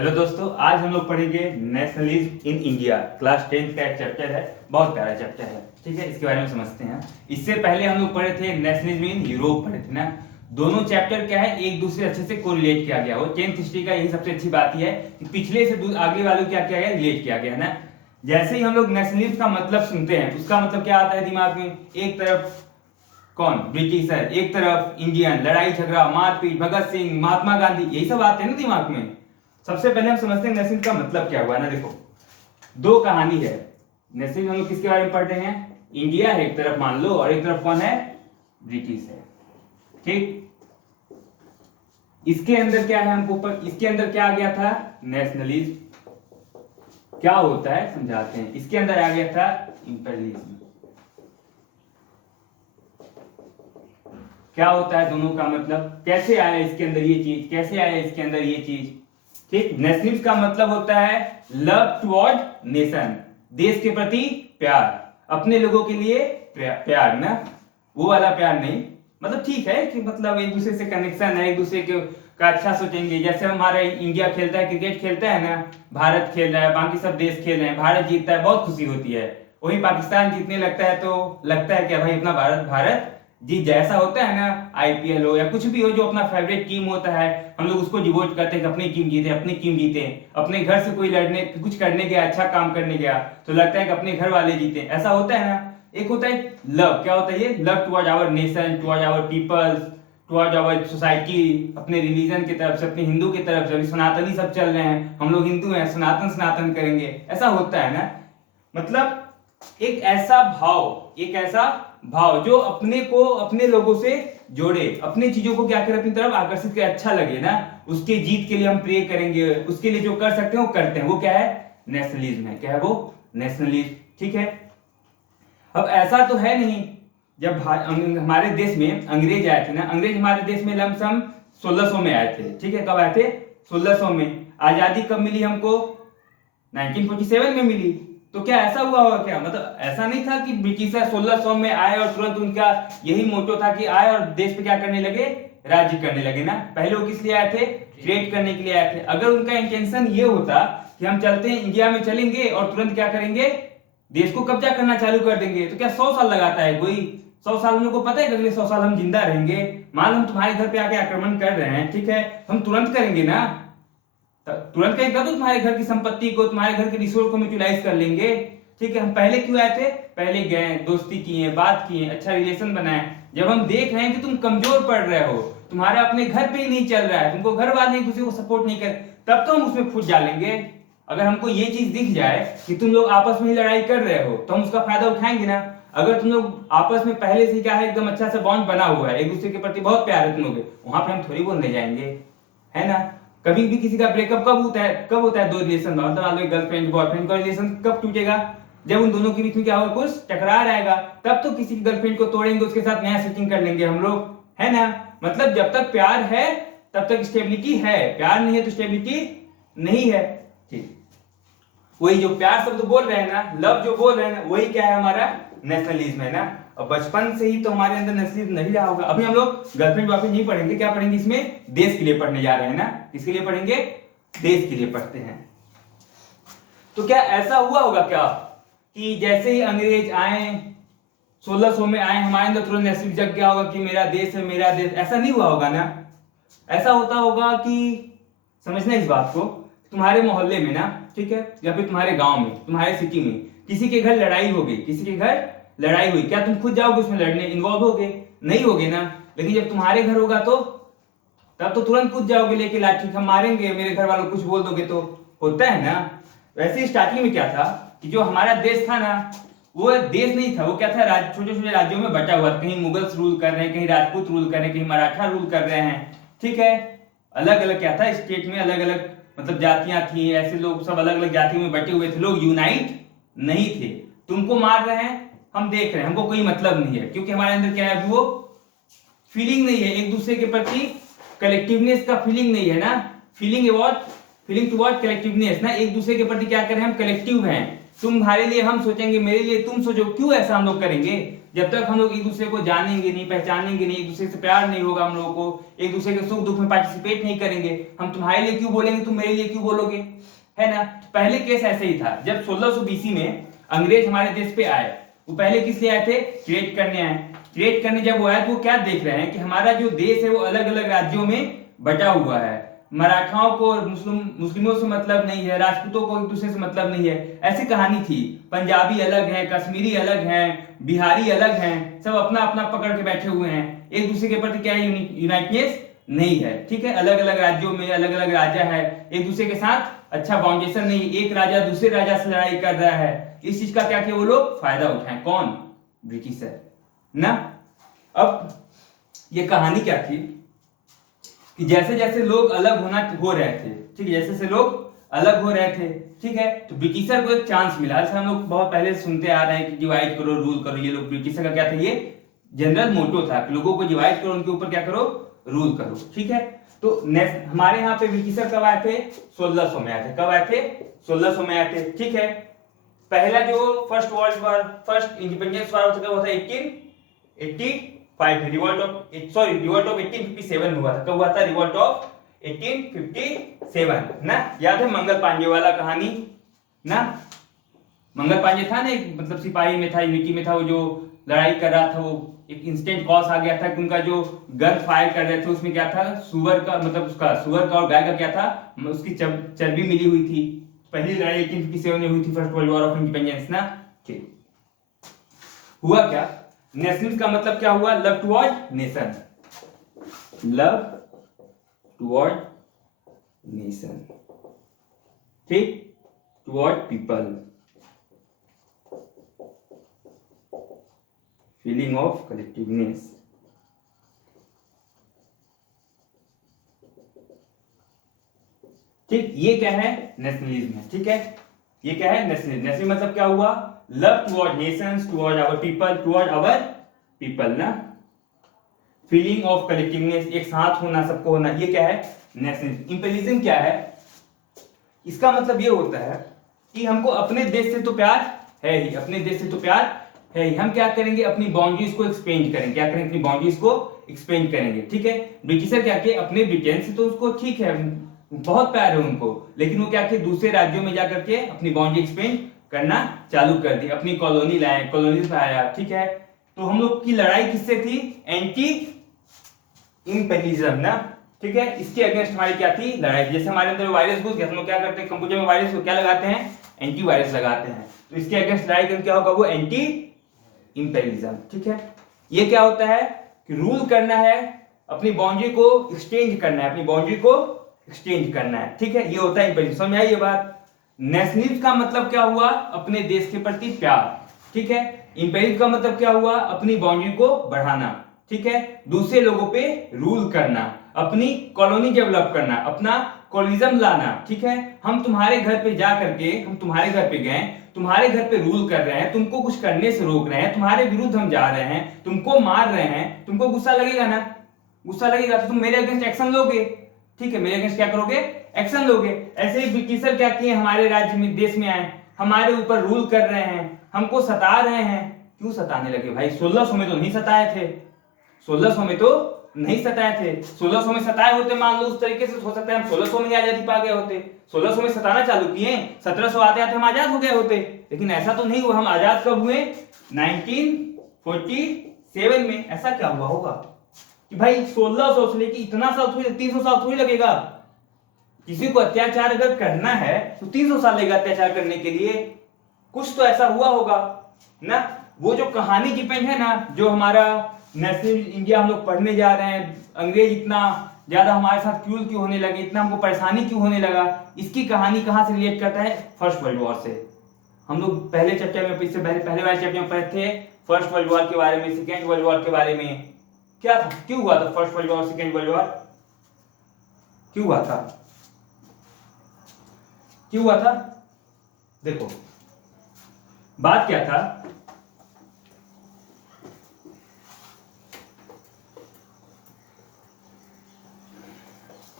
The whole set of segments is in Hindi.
हेलो दोस्तों, आज हम लोग पढ़ेंगे नेशनलिज्म इन इंडिया। क्लास 10 का एक चैप्टर है, बहुत प्यारा चैप्टर है। ठीक है, इसके बारे में समझते हैं। इससे पहले हम लोग पढ़े थे नेशनलिज्म इन यूरोप पढ़े थे ना। दोनों चैप्टर क्या है, एक दूसरे अच्छे से कोरिलेट किया गया हो। 10th हिस्ट्री का यही सबसे अच्छी बात यह है कि पिछले से आगे वालों क्या किया गया, रिलेट किया गया है ना। जैसे ही हम लोग नेशनलिज्म का मतलब सुनते हैं, उसका मतलब क्या आता है दिमाग में? एक तरफ कौन? ब्रिटिशर, एक तरफ इंडियन, लड़ाई झगड़ा, मारपीट, भगत सिंह, महात्मा गांधी, यही सब आते हैं ना दिमाग में। सबसे पहले हम समझते हैं नेशनलिज्म का मतलब क्या हुआ ना। देखो, दो कहानी है। नेशनलिज्म हम लोग किसके बारे में पढ़ रहे हैं? इंडिया है एक तरफ मान लो, और एक तरफ कौन है? ब्रिटिश है। ठीक, इसके अंदर क्या है हमको इसके अंदर क्या आ गया था? नेशनलिज्म क्या होता है समझाते हैं। इसके अंदर आ गया था इंपीरियलिज्म। क्या होता है दोनों का मतलब? कैसे आया इसके अंदर ये चीज, कैसे आया इसके अंदर ये चीज। ठीक, नेशनलिज्म का मतलब होता है लव टुवर्ड नेशन, देश के प्रति प्यार, अपने लोगों के लिए प्यार ना, वो वाला प्यार नहीं। मतलब ठीक है कि मतलब एक दूसरे से कनेक्शन है, एक दूसरे के का अच्छा सोचेंगे। जैसे हमारा इंडिया खेलता है, क्रिकेट खेलता है ना, भारत खेल रहा है, बाकी सब देश खेल रहे हैं, भारत जीतता है, बहुत खुशी होती है। वही पाकिस्तान जीतने लगता है तो लगता है कि भाई अपना भारत भारत जी। जैसा होता है ना, आईपीएल हो या कुछ भी हो, जो अपना फेवरेट टीम होता है, हम लोग उसको डिवोट करते हैं कि अपनी टीम जीते, अपनी टीम जीते। अपने घर से कोई लड़ने कुछ करने गया, अच्छा काम करने गया, तो लगता है कि अपने घर वाले जीते, ऐसा होता है ना। एक होता है लव, क्या होता है ये? Love toward our nation, toward our peoples, toward our society, अपने रिलीजन की तरफ से, अपने हिंदू की तरफ से। अभी सनातनी सब चल रहे हैं, हम लोग हिंदू हैं, सनातन सनातन करेंगे, ऐसा होता है ना। मतलब एक ऐसा भाव, एक ऐसा भाव जो अपने को अपने लोगों से जोड़े, अपने चीजों को क्या करे, अपनी तरफ आकर्षित करे, अच्छा लगे ना। उसके जीत के लिए हम प्रे करेंगे, उसके लिए जो कर सकते हैं वो करते हैं। वो क्या है? नेशनलिज्म है। क्या है वो? नेशनलिज्म। ठीक है, अब ऐसा तो है नहीं। जब हमारे देश में अंग्रेज आए थे ना, अंग्रेज हमारे देश में लमसम 1600 में आए थे। ठीक है, कब आए थे? 1600 में। आजादी कब मिली हमको? 1947 में मिली। तो क्या ऐसा हुआ होगा क्या? मतलब ऐसा नहीं था कि ब्रिटिशर 1600 में आए और तुरंत उनका यही मोटो था कि आए और देश पे क्या करने लगे? राज्य करने लगे ना। पहले वो किस लिए आए थे? ट्रेड करने के लिए आए थे। अगर उनका इंटेंशन ये होता कि हम चलते हैं इंडिया में, चलेंगे और तुरंत क्या करेंगे? देश को कब्जा करना चालू कर देंगे, तो क्या 100 साल लगाता है कोई? 100 साल में को पता है कि अगले 100 साल हम जिंदा रहेंगे? मान लो हम तुम्हारे घर पे आके आक्रमण कर रहे हैं, ठीक है, हम तुरंत करेंगे ना। तुरंत कहीं कर दो तुम्हारे घर की संपत्ति को, तुम्हारे घर के रिसोर्स को यूटिलाइज कर लेंगे। ठीक है, हम पहले क्यों आए थे? पहले गए, दोस्ती किए, बात किए, अच्छा रिलेशन बनाए। जब हम देख रहे हैं कि तुम कमजोर पड़ रहे हो, तुम्हारा अपने घर पे ही नहीं चल रहा है, तुमको घर वाले एक दूसरे को सपोर्ट नहीं कर, तब तो हम उसमें फूट डालेंगे। अगर हमको ये चीज दिख जाए कि तुम लोग आपस में ही लड़ाई कर रहे हो, तो हम उसका फायदा उठाएंगे ना। अगर तुम लोग आपस में पहले से क्या है, एकदम अच्छा सा बॉन्ड बना हुआ है, एक दूसरे के प्रति बहुत प्यार है तुम लोग, वहां पे हम थोड़ी बोलने जाएंगे, है ना। कभी भी किसी का ब्रेकअप कब होता है? कब होता है? दो रिलेशन में, मतलब मान लो गर्लफ्रेंड बॉयफ्रेंड का रिलेशन कब टूटेगा? जब उन दोनों के बीच में क्या होगा? कुछ टकरार आएगा, तब तो किसी की गर्लफ्रेंड को तोड़ेंगे, उसके साथ नया सेटिंग कर लेंगे हम लोग, है ना। मतलब जब तक प्यार है तब तक स्टेबिलिटी है, प्यार नहीं है तो स्टेबिलिटी नहीं है। ठीक, वही जो प्यार शब्द बोल रहे हैं ना, लव जो बोल रहे हैं ना, वही क्या है? हमारा नेशनलिज्म है ना। और बचपन से ही तो हमारे अंदर नेशनलिज्म नहीं रहा होगा। अभी हम लोग गर्लफ्रेंड बॉयफ्रेंड नहीं पढ़ेंगे, क्या पढ़ेंगे इसमें? देश के लिए पढ़ने जा रहे हैं ना। किसके लिए पढ़ेंगे? देश के लिए पढ़ते हैं। तो क्या ऐसा हुआ होगा क्या कि जैसे ही अंग्रेज आए, 1600 में आए, हमारे अंदर तुरंत नेशनलिज्म जग गया होगा कि मेरा देश है, मेरा देश? ऐसा नहीं हुआ होगा ना। ऐसा होता होगा कि, समझना इस बात को, तुम्हारे मोहल्ले में ना, ठीक है, या फिर तुम्हारे गांव में, तुम्हारे सिटी में किसी के घर लड़ाई हो गई, किसी के घर लड़ाई हुई, क्या तुम खुद जाओगे उसमें लड़ने, इन्वॉल्व होगे? नहीं होगे ना। लेकिन जब तुम्हारे घर होगा तो तब तो तुरंत कूद जाओगे लेके लाठी, हम मारेंगे, मेरे घर वालों को कुछ बोल दोगे तो। होता है ना। वैसे स्टार्टिंग में क्या था कि जो हमारा देश था ना, वो देश नहीं था, वो क्या था? छोटे छोटे राज्यों में बटा हुआ था। कहीं मुगल्स रूल कर रहे हैं, कहीं राजपूत रूल कर रहे हैं, कहीं मराठा रूल कर रहे हैं। ठीक है, अलग अलग क्या था, स्टेट में अलग अलग मतलब जातियां थी, ऐसे लोग सब अलग अलग जातियों में बटे हुए थे, लोग यूनाइट नहीं थे। तुमको मार रहे हैं, हम देख रहे हैं, हमको कोई मतलब नहीं है, क्योंकि हमारे अंदर क्या है? अभी वो फीलिंग नहीं है एक दूसरे के प्रति, कलेक्टिवनेस का फीलिंग नहीं है ना। फीलिंग टुवर्ड कलेक्टिवनेस ना, एक दूसरे के प्रति क्या करें? हम कलेक्टिव हैं, तुम्हारे लिए हम सोचेंगे, मेरे लिए तुम सोचो। क्यों ऐसा हम लोग करेंगे? जब तक हम लोग एक दूसरे को जानेंगे नहीं, पहचानेंगे नहीं, एक दूसरे से प्यार नहीं होगा, हम लोगों को एक दूसरे के सुख दुख में पार्टिसिपेट नहीं करेंगे, हम तुम्हारे लिए क्यों बोलेंगे, तुम मेरे लिए क्यों बोलोगे, है ना। तो पहले केस ऐसे ही था, जब 1600 बीसी में अंग्रेज हमारे देश पे आए, वो पहले किस लिए आए थे, ट्रेड करने आए। ट्रेड करने जब वो आए तो वो क्या देख रहे हैं कि हमारा जो देश है वो अलग अलग राज्यों में बटा हुआ है, मराठाओं को मुस्लिमों से मतलब नहीं है, राजपूतों को एक दूसरे से मतलब नहीं है, ऐसी कहानी थी। पंजाबी अलग है, कश्मीरी अलग हैं, बिहारी अलग हैं, सब अपना अपना पकड़ के बैठे हुए हैं, एक दूसरे के प्रति क्या यूनाइटनेस नहीं है, ठीक है। अलग अलग राज्यों में अलग अलग राजा है, एक दूसरे के साथ अच्छा बाउंडेशन नहीं, एक राजा दूसरे राजा से लड़ाई कर रहा है, इस चीज का क्या किया वो लोग फायदा उठाए, कौन, ब्रिटिशर ना। अब ये कहानी क्या थी कि जैसे जैसे लोग अलग हो रहे थे, ठीक है, जैसे जैसे लोग अलग हो रहे थे, ठीक है, तो ब्रिटिशर को एक चांस मिला। जैसे हम लोग बहुत पहले सुनते आ रहे हैं कि डिवाइड करो रूल करो, ये लोग ब्रिटिशर का क्या था, ये जनरल मोटो था कि लोगों को डिवाइड करो, उनके ऊपर क्या करो, रूल करो, ठीक है। तो हमारे यहाँ पे ब्रिटिशर कब आए थे, 1600 में आए थे। कब आए थे, 1600 में आए थे, ठीक है। पहला जो first world war, first independence war होता था 1885, रिवॉल्ट ऑफ 1857 हुआ था। कब हुआ था, रिवॉल्ट ऑफ 1857 ना, याद है मंगल पांडे वाला कहानी ना। मंगल पांडे था ना एक, मतलब सिपाही में था, यूनिटी में था, वो जो लड़ाई कर रहा था, वो एक इंस्टेंट कॉज आ गया था कि उनका जो गन फायर कर रहे थे उसमें क्या था, सुअर का, मतलब उसका सुअर का और गाय का क्या था, उसकी चर्बी मिली हुई थी। पहली लड़ाई 1857 में हुई थी, first world war of independence ना। ठीक, हुआ क्या, नेशनल का मतलब क्या हुआ, love toward nation, love toward nation, ठीक, toward people, feeling of collectiveness, ठीक, ये क्या है, नेशनलिज्म है, ठीक है। ये क्या है, नेशनलिज्म। नेशनलिज्म मतलब क्या हुआ, love toward nations, toward our people, toward our people ना, फीलिंग ऑफ कलेक्टिवनेस, एक साथ होना, सबको होना, ये क्या है, नेशनलिज्म। इंपीरियलिज्म क्या है, इसका मतलब ये होता है कि हमको अपने देश से तो प्यार है ही, अपने देश से तो प्यार है ही, हम क्या करेंगे, अपनी बाउंड्रीज को एक्सपेंड करेंगे, क्या करेंगे, अपनी बाउंड्रीज को एक्सपेंड करेंगे, ठीक है। ब्रिटिशर क्या किए, अपने ब्रिटेन से तो उसको ठीक है, बहुत प्यार है उनको, लेकिन वो क्या किए, दूसरे राज्यों में जाकर के अपनी बाउंड्री एक्सपेंड करना चालू कर दी, अपनी कॉलोनी लाए, कॉलोनीज आया, ठीक है। तो हम लोग की लड़ाई किससे थी, एंटी इंपीरियलिज्म ना, ठीक है। इसके अगेंस्ट हमारी क्या थी, लड़ाई। जैसे हमारे अंदर वायरस घुस गया, हम लोग क्या करते हैं, कंप्यूटर में वायरस को क्या लगाते हैं, एंटी वायरस लगाते हैं, तो इसके अगेंस्ट लड़ाई करके क्या होगा, वो एंटी इंपीरियलिज्म, ठीक है। ये क्या होता है कि रूल करना है, अपनी बाउंड्री को एक्सचेंज करना है, अपनी बाउंड्री को एक्सचेंज करना है, ठीक है, ये होता है इंपीरियलिज्म। समझ आई ये बात। नेशनलिज्म का मतलब क्या हुआ, अपने देश के प्रति प्यार, ठीक है। इंपीरियलिज्म का मतलब क्या हुआ, अपनी बाउंड्री को बढ़ाना, ठीक है, दूसरे लोगों पे रूल करना, अपनी कॉलोनी डेवलप करना, अपना कॉलोनिज्म लाना, ठीक है। हम तुम्हारे घर पे जा करके, हम तुम्हारे घर पे गए, तुम्हारे घर पे रूल कर रहे हैं, तुमको कुछ करने से रोक रहे हैं, तुम्हारे विरुद्ध हम जा रहे हैं, तुमको मार रहे हैं, तुमको गुस्सा लगेगा ना, गुस्सा लगेगा तो तुम मेरे अगेंस्ट एक्शन लोगे, ठीक है, मेरे अगेंस्ट क्या करोगे, एक्शन लोगे। ऐसे ही ब्रिटिशर क्या किए, हमारे राज्य में, देश में आए, हमारे ऊपर रूल कर रहे हैं, हमको सता रहे हैं। क्यों सताने लगे भाई, 1600 में तो नहीं सताए थे, 1600 में तो नहीं सताए थे। 1600 में सताए होते, मान लो उस तरीके से हो सकता है हम 1600 में आजादी पा गए होते, 1600 में सताना चालू किए, 1700 आते आते हम आजाद हो गए होते, लेकिन ऐसा तो नहीं हुआ। हम आजाद कब हुए, 1947 में। ऐसा क्या हुआ होगा कि भाई 1600 से लेके इतना साल थोड़ी, 300 साल थोड़ी लगेगा। किसी को अत्याचार अगर करना है तो 300 साल लगेगा अत्याचार करने के लिए, कुछ तो ऐसा हुआ होगा ना। वो जो कहानी डिपेंड है ना, जो हमारा नेशनल इंडिया हम लोग पढ़ने जा रहे हैं, अंग्रेज इतना ज्यादा हमारे साथ क्रूर क्यों होने लगे, इतना हमको परेशानी क्यों होने लगा, इसकी कहानी कहां से रिलेट करता है, फर्स्ट वर्ल्ड वॉर से। हम लोग पहले चैप्टर में, इससे पहले वाले चैप्टर में पढ़े थे फर्स्ट वर्ल्ड वॉर के बारे में, सेकेंड वर्ल्ड वॉर के बारे में। क्या था, क्यों हुआ था first world war, second world war, क्यों हुआ था, क्यों हुआ था। देखो बात क्या था,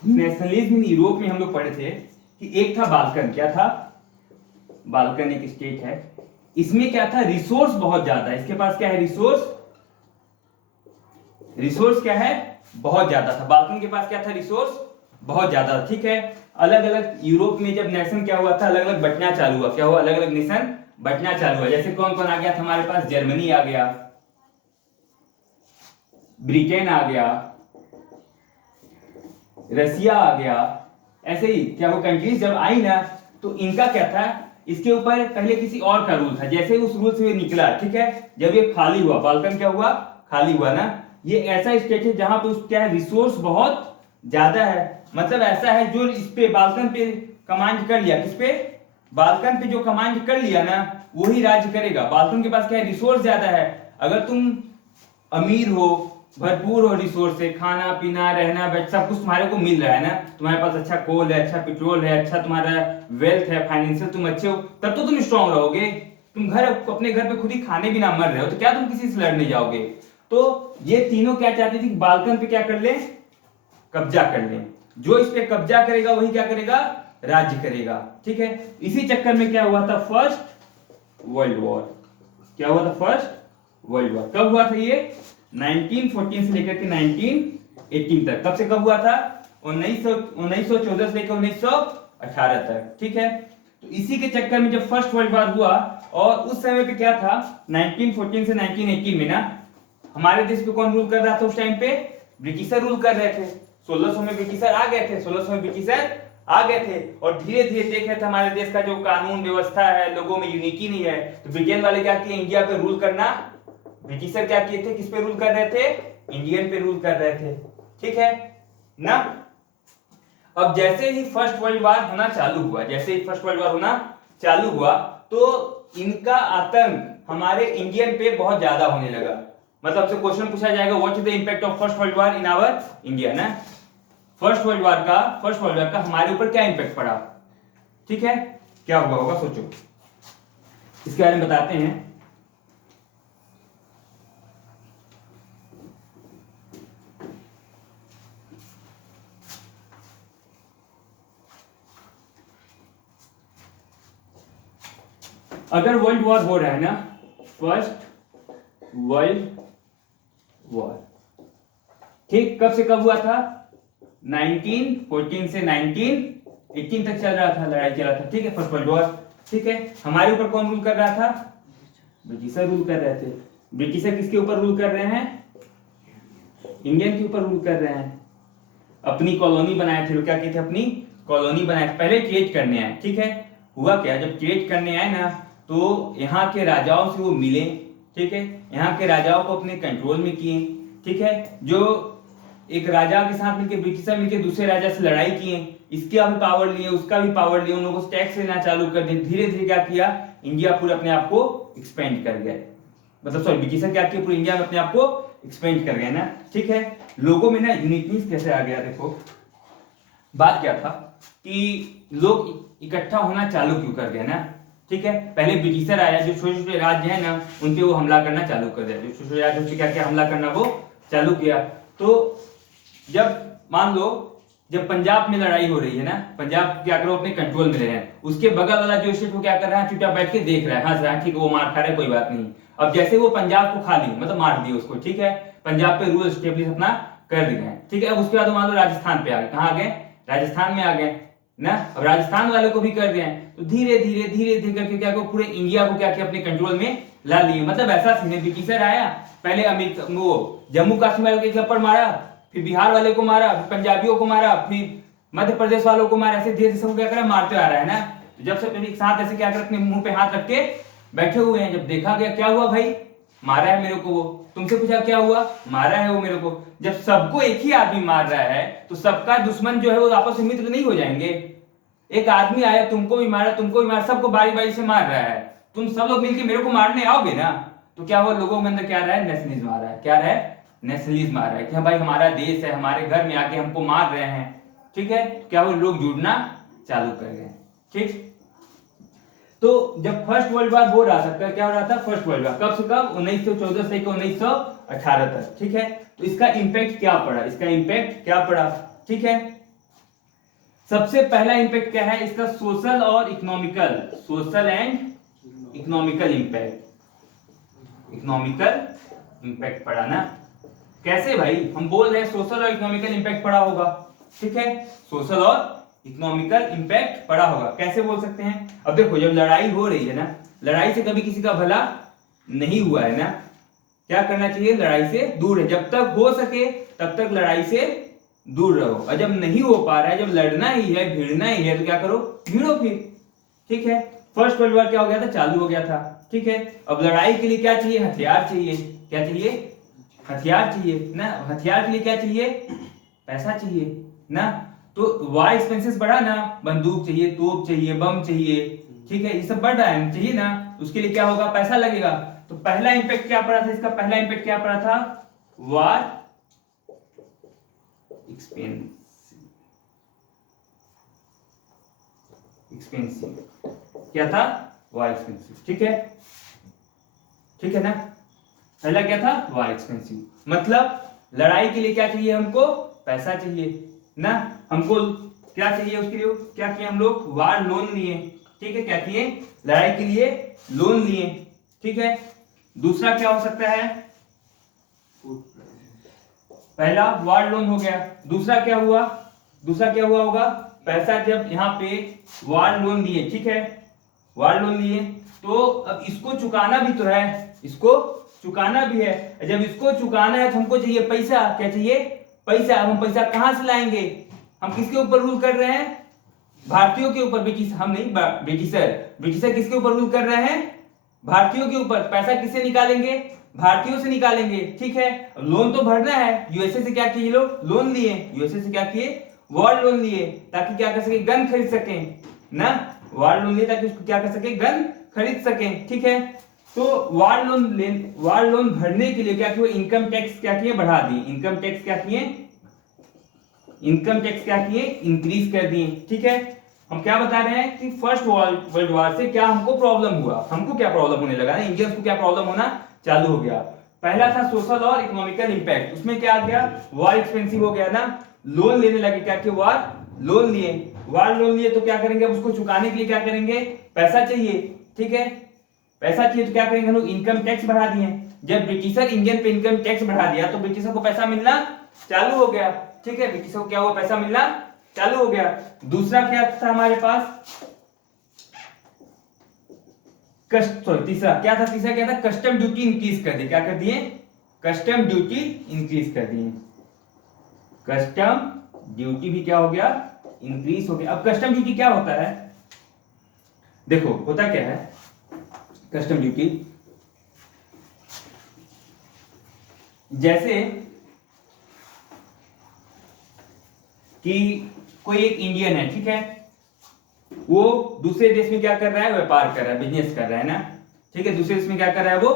नेशनलिज्म इन यूरोप में हम लोग पढ़े थे कि एक था बाल्कन, क्या था, बाल्कन एक स्टेट है, इसमें क्या था, रिसोर्स बहुत ज्यादा है, इसके पास क्या है, रिसोर्स क्या है, बहुत ज्यादा था। बाल्कन के पास क्या था, रिसोर्स बहुत ज्यादा था। ठीक है, अलग अलग यूरोप में जब नेशन क्या हुआ था, अलग अलग बंटना चालू हुआ, क्या हुआ, अलग अलग नेशन बंटना चालू हुआ। जैसे कौन कौन आ गया था हमारे पास, जर्मनी आ गया, ब्रिटेन आ गया, रसिया आ गया। ऐसे ही क्या वो कंट्रीज जब आई ना, तो इनका क्या था, इसके ऊपर पहले किसी और का रूल था। जैसे उस रूल से निकला, ठीक है, जब ये खाली हुआ, बाल्कन क्या हुआ, खाली हुआ ना, ये ऐसा स्टेट है जहां पे उस क्या है, रिसोर्स बहुत ज्यादा है। मतलब ऐसा है जो इस पे बाल्कन पे कमांड कर लिया, किस पे, बाल्कन पे जो कमांड कर लिया ना, वही राज्य करेगा। बाल्कन के पास क्या है, रिसोर्स ज्यादा है। अगर तुम अमीर हो, भरपूर हो रिसोर्स से, खाना पीना रहना बैठ सब कुछ तुम्हारे को मिल रहा है ना, तुम्हारे पास अच्छा कोल है, अच्छा पेट्रोल है, अच्छा तुम्हारा वेल्थ है, फाइनेंशियल तुम अच्छे हो, तब तो तुम स्ट्रांग रहोगे। तुम घर अपने घर पे खुद ही खाने बिना मर रहे हो, तो क्या तुम किसी से लड़ने जाओगे। तो ये तीनों क्या चाहती थी, बाल्कन पे क्या कर ले, कब्जा कर ले। जो इस पे कब्जा करेगा वही क्या करेगा, राज्य करेगा। ठीक है, इसी चक्कर में क्या हुआ था, फर्स्ट वर्ल्ड वॉर। क्या हुआ था, फर्स्ट वर्ल्ड वॉर कब हुआ था, ये 1914 से लेकर के 1918 तक। कब से कब हुआ था, 1914 से लेकर 1918 तक। ठीक है, तो इसी के चक्कर में जब फर्स्ट वर्ल्ड वॉर हुआ, और उस समय पे क्या था, 1914 से 1918 में ना, हमारे देश पे कौन रूल कर रहा था उस टाइम पे, ब्रिटिशर रूल कर रहे थे। 1600 में ब्रिटिशर आ गए थे, 1600 में ब्रिटिशर आ गए थे, और धीरे धीरे देख रहे थे हमारे देश का जो कानून व्यवस्था है, लोगों में यूनिटी नहीं है, तो ब्रिटेन वाले क्या किए, इंडिया पे रूल करना, ब्रिटिशर क्या किए थे, किस पे रूल कर रहे थे, इंडियन पे रूल कर रहे थे। ठीक है ना। अब जैसे ही फर्स्ट वर्ल्ड वॉर होना चालू हुआ, जैसे ही फर्स्ट वर्ल्ड वॉर होना चालू हुआ, तो इनका आतंक हमारे इंडियन पे बहुत ज्यादा होने लगा। मतलब से क्वेश्चन पूछा जाएगा, what is the impact of first world war in our India ना, फर्स्ट वर्ल्ड वॉर का हमारे ऊपर क्या इंपैक्ट पड़ा। ठीक है, क्या हुआ होगा सोचो, इसके बारे में बताते हैं। अगर वर्ल्ड वॉर हो रहा है ना, फर्स्ट वर्ल्ड वॉर, ठीक, कब से कब हुआ था, 1914 से 1918 तक चल रहा था, लड़ाई चल रहा था। ठीक है, फर्स्ट वर्ल्ड वॉर। ठीक है, हमारे ऊपर कौन रूल कर रहा था, ब्रिटिशर रूल कर रहे थे। ब्रिटिशर किसके ऊपर रूल कर रहे हैं, इंडियन के ऊपर रूल कर रहे हैं। अपनी कॉलोनी बनाए थे, क्या किए थे, अपनी कॉलोनी बनाए, पहले ट्रेड करने आए। ठीक है, हुआ क्या, जब ट्रेड करने आए ना, तो यहाँ के राजाओं से वो मिले। ठीक है, यहाँ के राजाओं को अपने कंट्रोल में किए। ठीक है, जो एक राजा के साथ मिलकर ब्रिटिशर मिलकर दूसरे राजा से लड़ाई किए, इसका भी पावर लिए, उसका भी पावर लिए, उन लोगों को टैक्स लेना चालू कर दिया। धीरे धीरे क्या किया, इंडिया पूरे अपने आप को एक्सपेंड कर गए, मतलब सॉरी ब्रिटिशर क्या किया, पूरे इंडिया में अपने आप को एक्सपेंड कर गए ना। ठीक है, लोगों में ना यूनिटनेस कैसे आ गया, देखो बात क्या था कि लोग इकट्ठा होना चालू क्यों कर गए ना। ठीक है, पहले ब्रिटिशर आया, जो छोटे छोटे राज्य है ना, उनपे वो हमला करना चालू कर दिया, जो छोटे छोटे राज्यों पे क्या क्या हमला करना वो चालू किया। तो जब मान लो जब पंजाब में लड़ाई हो रही है ना, पंजाब क्या करो अपने कंट्रोल में रहे हैं, उसके बगल वाला जो स्टेट वो क्या कर रहा है, चुपचाप बैठ के देख रहा है, हंस रहा है, ठीक है वो मार खा रहा है, कोई बात नहीं। अब जैसे वो पंजाब को खा ली, मतलब मार दिया उसको, ठीक है, पंजाब पे रूल स्टेब्लिश अपना कर दिए। ठीक है, अब उसके बाद मान लो राजस्थान पे आ गए, कहाँ आ गए, राजस्थान में आ गए ना। अब राजस्थान वाले को भी कर दिए, तो धीरे धीरे धीरे धीरे करके क्या को पूरे इंडिया को क्या किया अपने कंट्रोल में ला लिए। मतलब ऐसा सीन, ब्रिटिशर आया, पहले अमेरिका वो जम्मू कश्मीर वाले के ऊपर मारा, फिर बिहार वाले को मारा, फिर पंजाबियों को मारा, फिर मध्य प्रदेश वालों को मारा, ऐसे धीरे सबको क्या करा, मारते आ रहा है ना। तो जब सब एक साथ ऐसे क्या कर अपने मुंह पे हाथ रख के बैठे हुए हैं, जब देखा गया क्या हुआ भाई, मारा है मेरे को वो, तुमसे पूछा क्या हुआ, मारा है वो मेरे को। जब सबको एक ही आदमी मार रहा है, तो सबका दुश्मन जो है वो आपस में मित्र नहीं हो जाएंगे। एक आदमी आया, तुमको भी मारा, तुमको भी मारा, सबको बारी बारी से मार रहा है, तुम सब लोग मिलकर मेरे को मारने आओगे ना। तो क्या हुआ, लोगों में अंदर क्या रहा है, नेशनलिज्म आ रहा है। क्या रहा है, नेशनलिज्म आ रहा है कि हाँ भाई हमारा देश है, हमारे घर में आके हमको मार रहे हैं। ठीक है, क्या वो लोग जुड़ना चालू कर गए। ठीक, तो जब फर्स्ट वर्ल्ड वॉर हो रहा था, क्या हो रहा था, फर्स्ट वर्ल्ड वॉर कब से कब, 1914 से 1918 तक। ठीक है, तो इसका इंपैक्ट क्या पड़ा, इसका इंपैक्ट क्या पड़ा। ठीक है, सबसे पहला इंपैक्ट क्या है इसका, सोशल और economical, social and economical impact, economical impact पड़ा ना। कैसे भाई, हम बोल रहे हैं सोशल और इकोनॉमिकल इम्पैक्ट पड़ा होगा, ठीक है, सोशल और इकोनॉमिकल इम्पैक्ट पड़ा होगा। कैसे बोल सकते हैं? अब देखो जब लड़ाई हो रही है ना, लड़ाई से कभी किसी का भला नहीं हुआ है ना, क्या करना चाहिए? लड़ाई से दूर है, जब तक हो सके तब तक लड़ाई से दूर रहो, और जब नहीं हो पा रहा है, जब लड़ना ही है, भिड़ना ही है, तो क्या करो? भिड़ो फिर, ठीक है। फर्स्ट वर्ल्ड वॉर क्या हो गया था? चालू हो गया था, ठीक है। अब लड़ाई के लिए क्या चाहिए? हथियार चाहिए। क्या चाहिए? हथियार चाहिए ना। हथियार के लिए क्या चाहिए? पैसा चाहिए ना। तो वार एक्सपेंसेस बढ़ा ना, बंदूक चाहिए, तोप चाहिए, बम चाहिए, ठीक है, ये सब बढ़ रहा है, चाहिए ना, उसके लिए क्या होगा? पैसा लगेगा। तो पहला इंपैक्ट क्या पड़ा था इसका? पहला इंपैक्ट क्या पड़ा था? वार एक्सपेंसिव, क्या था? वार एक्सपेंसिव, ठीक है, ठीक है ना। पहला क्या था? वार एक्सपेंसिव, मतलब लड़ाई के लिए क्या चाहिए हमको? पैसा चाहिए ना। हमको क्या चाहिए? उसके लिए क्या किए हम लोग? वार लोन लिए, ठीक है। क्या किए? लड़ाई के लिए लोन लिए, ठीक है। दूसरा क्या हो सकता है? पहला वार लोन हो गया। दूसरा क्या हुआ? दूसरा क्या हुआ होगा? पैसा जब यहाँ पे वार लोन लिए, ठीक है, वार लोन लिए, तो अब इसको चुकाना भी तो है, इसको चुकाना भी है। जब इसको चुकाना है तो हमको चाहिए पैसा। क्या चाहिए? पैसा। अब हम पैसा कहां से लाएंगे? हम किसके ऊपर रूल कर रहे हैं? भारतीयों के ऊपर। ब्रिटिश हम नहीं, ब्रिटिशर। ब्रिटिशर किसके ऊपर रूल कर रहे हैं? भारतीयों के ऊपर। पैसा किससे निकालेंगे? भारतीयों से निकालेंगे, ठीक है। लोन तो भरना है। यूएसए से क्या किए लोग? लोन लिए। यूएसए से क्या किए? वॉर लोन लिए, ताकि क्या कर सके? गन खरीद सके ना। वॉर लोन लिए ताकि उसको क्या कर सके? गन खरीद सके, ठीक है। तो वार लोन भरने के लिए क्या किए? इनकम टैक्स क्या किए? बढ़ा दिए। इनकम टैक्स क्या किए? इनकम टैक्स क्या किए? इंक्रीज कर दिए, ठीक है। हम क्या बता रहे हैं कि फर्स्ट वर्ल्ड वॉर से क्या हमको प्रॉब्लम हुआ? हमको क्या प्रॉब्लम होने लगा ना, इंडियंस को क्या प्रॉब्लम होना चालू हो गया? पहला था सोशल और इकोनॉमिकल इंपैक्ट। उसमें क्या आ गया? वार एक्सपेंसिव हो गया ना, लोन लेने लगे। क्या किए? वार लोन लिए। वार लोन लिए तो क्या करेंगे? अब उसको चुकाने के लिए क्या करेंगे? पैसा चाहिए, ठीक है। पैसा चाहिए तो क्या करेंगे हम लोग? इनकम टैक्स बढ़ा दिए। जब ब्रिटिशर इंडियन पे इनकम टैक्स बढ़ा दिया तो ब्रिटिशर को पैसा मिलना चालू हो गया, ठीक है। ब्रिटिशर को क्या हुआ? पैसा मिलना चालू हो गया। दूसरा क्या था हमारे पास? तीसरा क्या था? तीसरा क्या था? कस्टम ड्यूटी इंक्रीज कर दिए। क्या कर दिए? कस्टम ड्यूटी इंक्रीज कर दिए। कस्टम ड्यूटी भी क्या हो गया? इंक्रीज हो गया। अब कस्टम ड्यूटी क्या होता है? देखो होता क्या है कस्टम ड्यूटी, जैसे कि कोई एक इंडियन है, ठीक है, वो दूसरे देश में क्या कर रहा है? व्यापार कर रहा है, बिजनेस कर रहा है ना, ठीक है। दूसरे देश में क्या कर रहा है? वो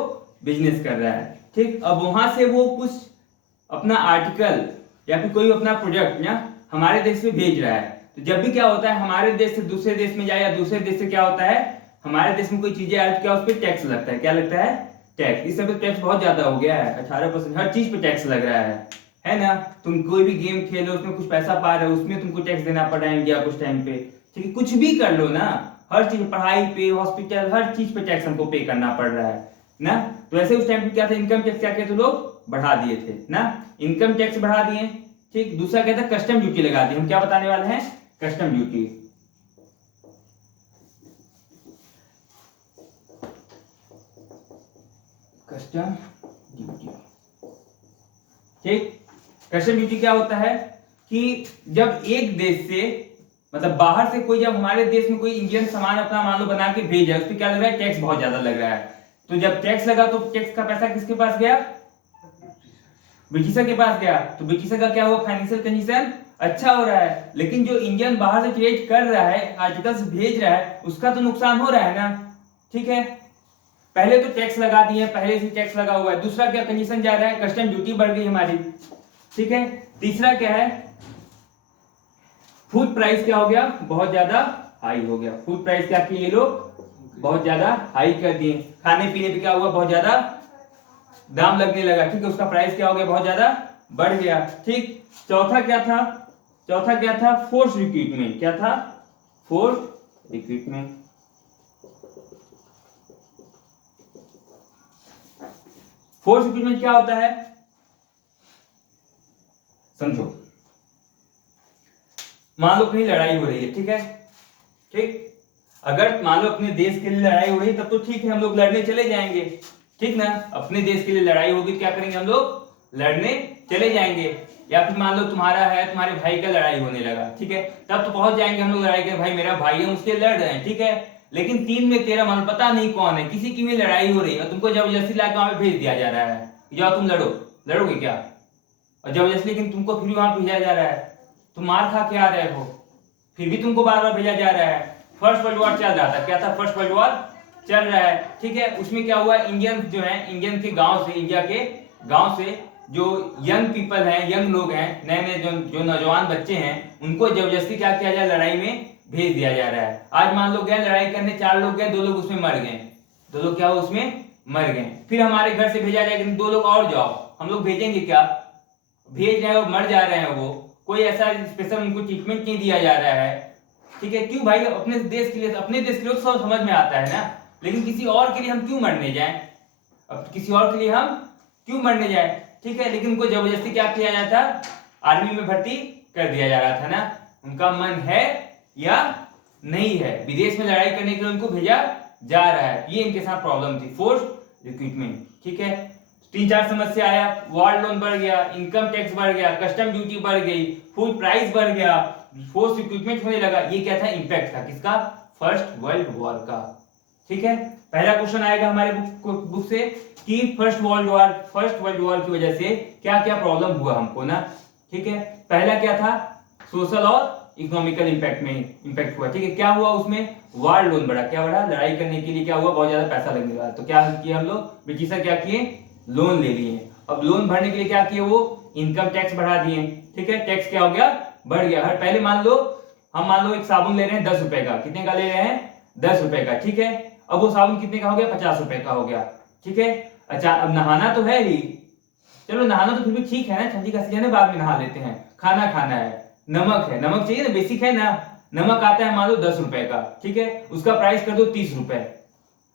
बिजनेस कर रहा है, ठीक। अब वहां से वो कुछ अपना आर्टिकल या फिर कोई अपना प्रोडक्ट ना हमारे देश में भेज रहा है। तो जब भी क्या होता है, हमारे देश से दूसरे देश में जाए या दूसरे देश से क्या होता है, हमारे देश में कोई चीजें आए तो क्या उस पर टैक्स लगता है। क्या लगता है? टैक्स। इस समय टैक्स बहुत ज्यादा हो गया है, 18%। हर चीज पे टैक्स लग रहा है ना। तुम कोई भी गेम खेलो, उसमें कुछ पैसा पा रहे हो, उसमें तुमको टैक्स देना पड़ रहा है इंडिया कुछ टाइम पे, ठीक है। कुछ भी कर लो ना, हर चीज, पढ़ाई पे, हॉस्पिटल, हर चीज पे टैक्स हमको पे करना पड़ रहा है ना। तो ऐसे उस टाइम पे क्या था? इनकम टैक्स क्या किए थे लोग? बढ़ा दिए थे ना। इनकम टैक्स बढ़ा दिए, ठीक। दूसरा क्या था? कस्टम ड्यूटी लगा दी। हम क्या बताने वाले हैं? Custom duty. कस्टम ड्यूटी, ठीक। कस्टम ड्यूटी क्या होता है कि जब एक देश से, मतलब बाहर से कोई, जब हमारे देश में कोई इंडियन सामान अपना मान लो बना के भेजा, उस पर क्या लग रहा है? टैक्स बहुत ज्यादा लग रहा है। तो जब टैक्स लगा तो टैक्स का पैसा किसके पास गया? ब्रिटिशर के पास गया। तो ब्रिटिशर का क्या हुआ? फाइनेंशियल कंडीशन अच्छा हो रहा है। लेकिन जो इंडियन बाहर से ट्रेड कर रहा है, आर्टिकल्स भेज रहा है, उसका तो नुकसान हो रहा है ना, ठीक है। पहले तो टैक्स लगा दिए, पहले से टैक्स लगा हुआ है। दूसरा क्या कंडीशन जा रहा है? कस्टम ड्यूटी बढ़ गई हमारी, ठीक है। तीसरा क्या है? फूड प्राइस क्या हो गया? बहुत ज्यादा हाई हो गया। फूड प्राइस क्या किए ये लोग? बहुत ज्यादा हाई कर दिए। खाने पीने पे क्या हुआ? बहुत ज्यादा दाम लगने लगा, ठीक है। उसका प्राइस क्या हो गया? बहुत ज्यादा बढ़ गया, ठीक। चौथा क्या था? चौथा क्या था? Force recruitment. क्या था? Force recruitment. फोर्स रिक्रूटमेंट क्या होता है, समझो। मान लो कहीं लड़ाई हो रही है, ठीक है, ठीक, अगर मान लो अपने देश के लिए लड़ाई हो रही है तब तो ठीक है, हम लोग लड़ने चले जाएंगे, ठीक ना। अपने देश के लिए लड़ाई होगी क्या करेंगे, हम लोग लड़ने चले जाएंगे। या फिर मान लो तुम्हारा है, तुम्हारे भाई का लड़ाई होने लगा, ठीक है, तब तो पहुंच जाएंगे हम लोग लड़ाई के, भाई मेरा भाई है, उसके लड़ रहे हैं, ठीक है। लेकिन 3 में 13 मान पता नहीं कौन है, किसी की भी लड़ाई हो रही है और तुमको जबरदस्ती लाके वहां पे भेज दिया जा रहा है, जाओ तुम लड़ो, लड़ोगे क्या? और जबरदस्ती, लेकिन तुमको फिर भी वहां भेजा जा रहा है, तुम मार खा के आ रहे हो, फिर भी तुमको बार बार भेजा जा रहा है। फर्स्ट वर्ल्ड वॉर चल रहा था, क्या था, फर्स्ट वर्ल्ड वॉर चल रहा है, ठीक है। उसमें क्या हुआ, इंडियन जो है, इंडियन के गांव से, इंडिया के गांव से जो यंग पीपल हैं, यंग लोग हैं, नए नए जो नौजवान बच्चे हैं, उनको जबरदस्ती क्या किया जाए, लड़ाई में भेज दिया जा रहा है। आज मान लो गए लड़ाई करने, 4 लोग गए, 2 लोग उसमें मर गए, 2 लोग क्या हुआ उसमें मर गए। फिर हमारे घर से भेजा जाएगा 2 लोग और जाओ, हम लोग भेजेंगे क्या? भेज रहे हैं और मर जा रहे हैं वो, कोई ऐसा स्पेशल उनको ट्रीटमेंट नहीं दिया जा रहा है, ठीक है। क्यों भाई, अपने देश के लिए, अपने देश के लिए सब समझ में आता है ना, लेकिन किसी और के लिए हम क्यों मरने जाएं? अब किसी और के लिए हम क्यों मरने जाएं, ठीक है। लेकिन उनको जबरदस्ती क्या किया जाता, आर्मी में भर्ती कर दिया जा रहा था ना। उनका मन है या नहीं है, विदेश में लड़ाई करने के लिए उनको भेजा जा रहा है, ये इनके साथ प्रॉब्लम थी, फोर्स रिक्रूटमेंट, ठीक है। 3-4 समस्या आया, वॉर लोन बढ़ गया, इनकम टैक्स बढ़ गया, कस्टम ड्यूटी बढ़ गई, फूड प्राइस बढ़ गया, फोर्स रिक्रूटमेंट होने लगा। ये क्या था, इंपैक्ट था किसका, फर्स्ट वर्ल्ड वॉर का, ठीक है। पहला क्वेश्चन आएगा हमारे बुक से कि फर्स्ट वर्ल्ड वॉर की वजह से क्या क्या प्रॉब्लम हुआ हमको ना, ठीक है। पहला क्या था, सोशल और इकोनॉमिकल इंपैक्ट हुआ, ठीक है। क्या हुआ उसमें, वार लोन बढ़ा, क्या बढ़ा, लड़ाई करने के लिए क्या हुआ, बहुत ज्यादा पैसा लगने लगा, तो क्या किया हम लोग, ब्रिटिशर क्या किए, लोन ले लिए। अब लोन भरने के लिए क्या किए वो, इनकम टैक्स बढ़ा दिए, ठीक है। टैक्स क्या हो गया, बढ़ गया। हर पहले मान लो एक साबुन ले रहे हैं 10 रुपए का, कितने का ले रहे हैं, 10 रुपए का, ठीक है। अब वो साबुन कितने का हो गया, 50 रुपए का हो गया, ठीक है। अच्छा, अब नहाना तो है ही, चलो नहाना तो फिर भी ठीक है ना, ठंडी का सीजन है, बाद में नहा लेते हैं। खाना खाना है, नमक है, नमक चाहिए ना, बेसिक है ना। नमक आता है मान लो 10 रुपए का, ठीक है, उसका प्राइस कर दो 30 रुपए।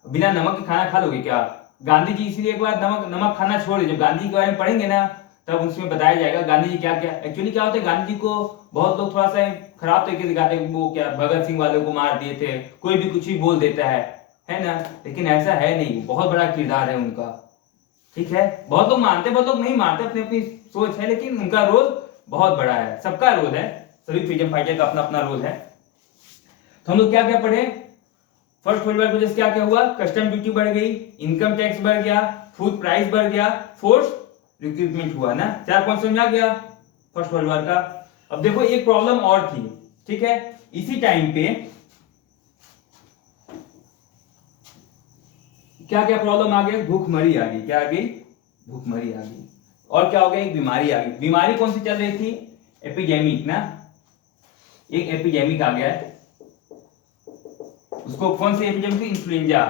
बिना नमक के खाना खा लोगे क्या? गांधी जी इसीलिए एक बार नमक खाना छोड़, जब गांधी जी के बारे में पढ़ेंगे ना तब उसमें बताया जाएगा गांधी जी क्या क्या एक्चुअली क्या होता है। गांधी जी को बहुत लोग थोड़ा सा खराब तरीके से दिखाते हैं, वो क्या भगत सिंह वालों को मार दिए थे, कोई भी कुछ भी बोल देता है ना, लेकिन ऐसा है नहीं, बहुत बड़ा किरदार है उनका, ठीक है। बहुत लोग मानते, बहुत लोग नहीं मानते, अपनी अपनी सोच है, लेकिन उनका रोल बहुत बड़ा है, सबका रोल है, सभी फ्रीडम फाइटर का अपना अपना रोल है। तो हम लोग क्या क्या पढ़े, फर्स्ट वर्ल्ड वॉर की वजह से क्या क्या हुआ, कस्टम ड्यूटी बढ़ गई, इनकम टैक्स बढ़ गया, फूड प्राइस बढ़ गया, फोर्स रिक्रूटमेंट हुआ ना। 4 पॉइंट समझ आ गया फर्स्ट वर्ल्ड वॉर का। अब देखो एक प्रॉब्लम और थी, ठीक है, इसी टाइम पे क्या क्या प्रॉब्लम आ गई, भूखमरी आ गई, क्या आ गई, भूखमरी आ गई। और क्या हो गया, एक बीमारी आ गई। बीमारी कौन सी चल रही थी, एपिडेमिक ना, एक एपिडेमिक आ गया है, उसको कौन सी एपिडेमिक, इन्फ्लुएंजा।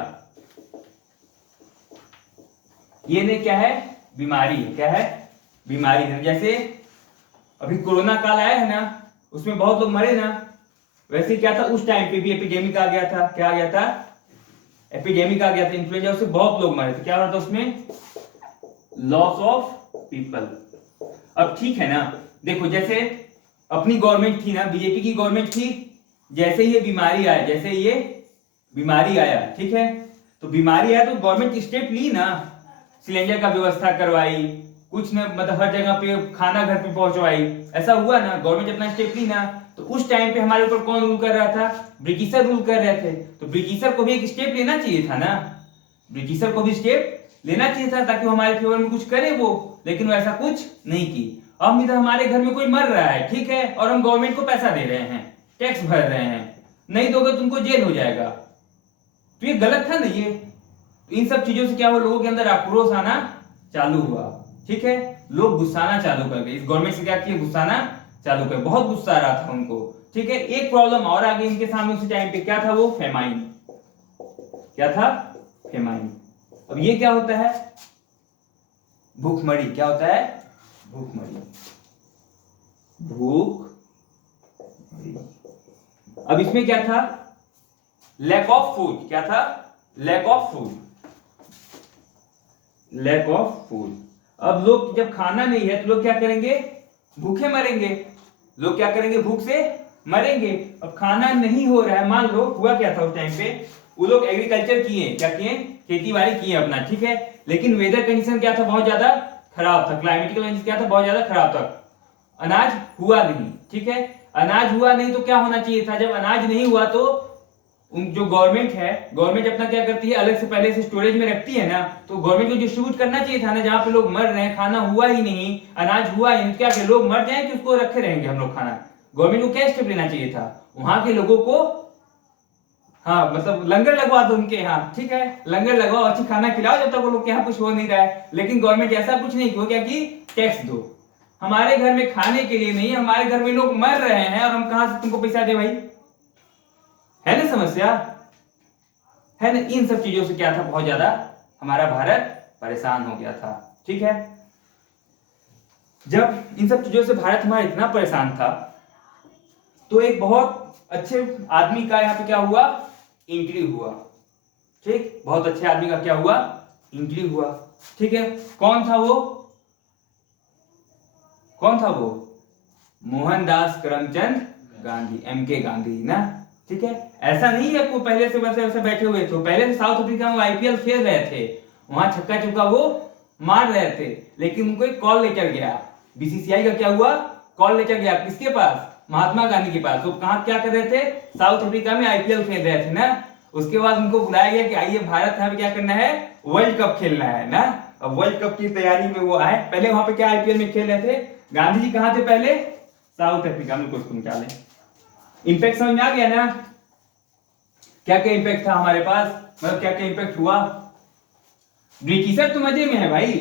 ये ने क्या है, बीमारी है, क्या है, बीमारी है। जैसे अभी कोरोना काल आया है ना, उसमें बहुत लोग मरे ना, वैसे क्या था उस टाइम पे भी एपिडेमिक आ गया था, क्या आ गया था, एपिडेमिक आ गया था, इन्फ्लुएंजा, उससे बहुत लोग मरे थे। क्या हुआ था उसमें, लॉस ऑफ पीपल। अब ठीक है ना, देखो जैसे अपनी गवर्नमेंट थी ना, बीजेपी की गवर्नमेंट थी, जैसे ये बीमारी आया, जैसे ये बीमारी आया, ठीक है, तो बीमारी आया तो गवर्नमेंट स्टेप ली ना, सिलेंडर का व्यवस्था करवाई, कुछ न मतलब हर जगह पे खाना घर पे पहुंचवाई, ऐसा हुआ ना, गवर्नमेंट अपना स्टेप ली ना। तो उस टाइम पे हमारे ऊपर कौन रूल कर रहा था, ब्रिटिशर रूल कर रहे थे, तो ब्रिटिशर को भी एक स्टेप लेना चाहिए था ना, ब्रिटिशर को भी स्टेप लेना चाहिए था ताकि वो हमारे फेवर में कुछ करे वो, लेकिन वो ऐसा कुछ नहीं की। अब इधर हमारे घर में कोई मर रहा है, ठीक है, और हम गवर्नमेंट को पैसा दे रहे हैं, टैक्स भर रहे हैं, नहीं दोगे तुमको जेल हो जाएगा, तो ये गलत था ना ये। इन सब चीजों से क्या हुआ, लोगों के अंदर आक्रोश आना चालू हुआ, ठीक है, लोग गुस्साना चालू कर गए, इस गवर्नमेंट से क्या किया, गुस्साना चालू कर, बहुत गुस्सा आ रहा था उनको, ठीक है। एक प्रॉब्लम और आ गई इनके सामने उसी टाइम पे, क्या था वो, फेमाइन, क्या था, फेमाइन। अब ये क्या होता है, भूखमरी, क्या होता है, भूखमरी, भूखमरी। अब इसमें क्या था, लैक ऑफ फूड, क्या था, lack of food, lack of food. अब लोग जब खाना नहीं है तो लोग क्या करेंगे, भूखे मरेंगे। लोग क्या करेंगे, भूख से मरेंगे। अब खाना नहीं हो रहा है, मान लो हुआ क्या था उस टाइम पे, वो लोग एग्रीकल्चर किए, क्या किए, खेती बाड़ी किए अपना, ठीक है, लेकिन वेदर कंडीशन क्या था, बहुत ज्यादा खराब था, क्लाइमेटिकल कंडीशन क्या था, बहुत ज्यादा खराब था, अनाज हुआ नहीं, ठीक है। अनाज हुआ नहीं तो क्या होना चाहिए था, जब अनाज नहीं हुआ तो जो गवर्नमेंट है, गवर्नमेंट अपना क्या करती है, अलग से पहले से स्टोरेज में रखती है ना, तो गवर्नमेंट को डिस्ट्रीब्यूट करना चाहिए था ना, जहां पे लोग मर रहे हैं, खाना हुआ ही नहीं, अनाज हुआ ही नहीं, क्या कि लोग मर जाए कि उसको रखे रहेंगे हम लोग खाना। गवर्नमेंट को क्या स्टेप लेना चाहिए था, वहां के लोगों को, हाँ मतलब लंगर लगवा दो उनके यहाँ, ठीक है, लंगर लगवाओ, अच्छी खाना खिलाओ जब तक वो लोग के यहाँ कुछ हो नहीं रहा है। लेकिन गवर्नमेंट ऐसा कुछ नहीं किया, क्या कि टैक्स दो, हमारे घर में खाने के लिए नहीं, हमारे घर में लोग मर रहे हैं और हम कहां से तुमको पैसा दे भाई, है ना समस्या, है ना। इन सब चीजों से क्या था, बहुत ज्यादा हमारा भारत परेशान हो गया था, ठीक है। जब इन सब चीजों से भारत हमारा इतना परेशान था, तो एक बहुत अच्छे आदमी का यहाँ पे क्या हुआ, एंट्री हुआ, ठीक, बहुत अच्छे आदमी का क्या हुआ, एंट्री हुआ, ठीक है। कौन था वो, कौन था वो, मोहनदास करमचंद गांधी, MK गांधी ना, ठीक है। ऐसा नहीं है को पहले से वैसे वैसे बैठे हुए थे, पहले से साउथ अफ्रीका में IPL खेल रहे थे, वहां छक्का चौका वो मार रहे थे, लेकिन उनको एक कॉल लेकर गया, BCCI का क्या हुआ, कॉल लेकर गया किसके पास, महात्मा गांधी के पास। तो कहा क्या कर रहे थे, साउथ अफ्रीका में IPL खेल रहे थे ना, उसके बाद उनको बुलाया गया कि आइए भारत यहाँ पे क्या करना है, वर्ल्ड कप खेलना है ना। अब वर्ल्ड कप की तैयारी में वो आए, पहले वहां पे क्या IPL में खेल रहे थे, गांधी जी कहां थे पहले, साउथ अफ्रीका में, कुछ निकाले। इंपैक्ट समझ में आ गया ना, क्या क्या इंपैक्ट था हमारे पास, मतलब क्या क्या इंपैक्ट हुआ। ब्रिटिशर तो मजे में है भाई,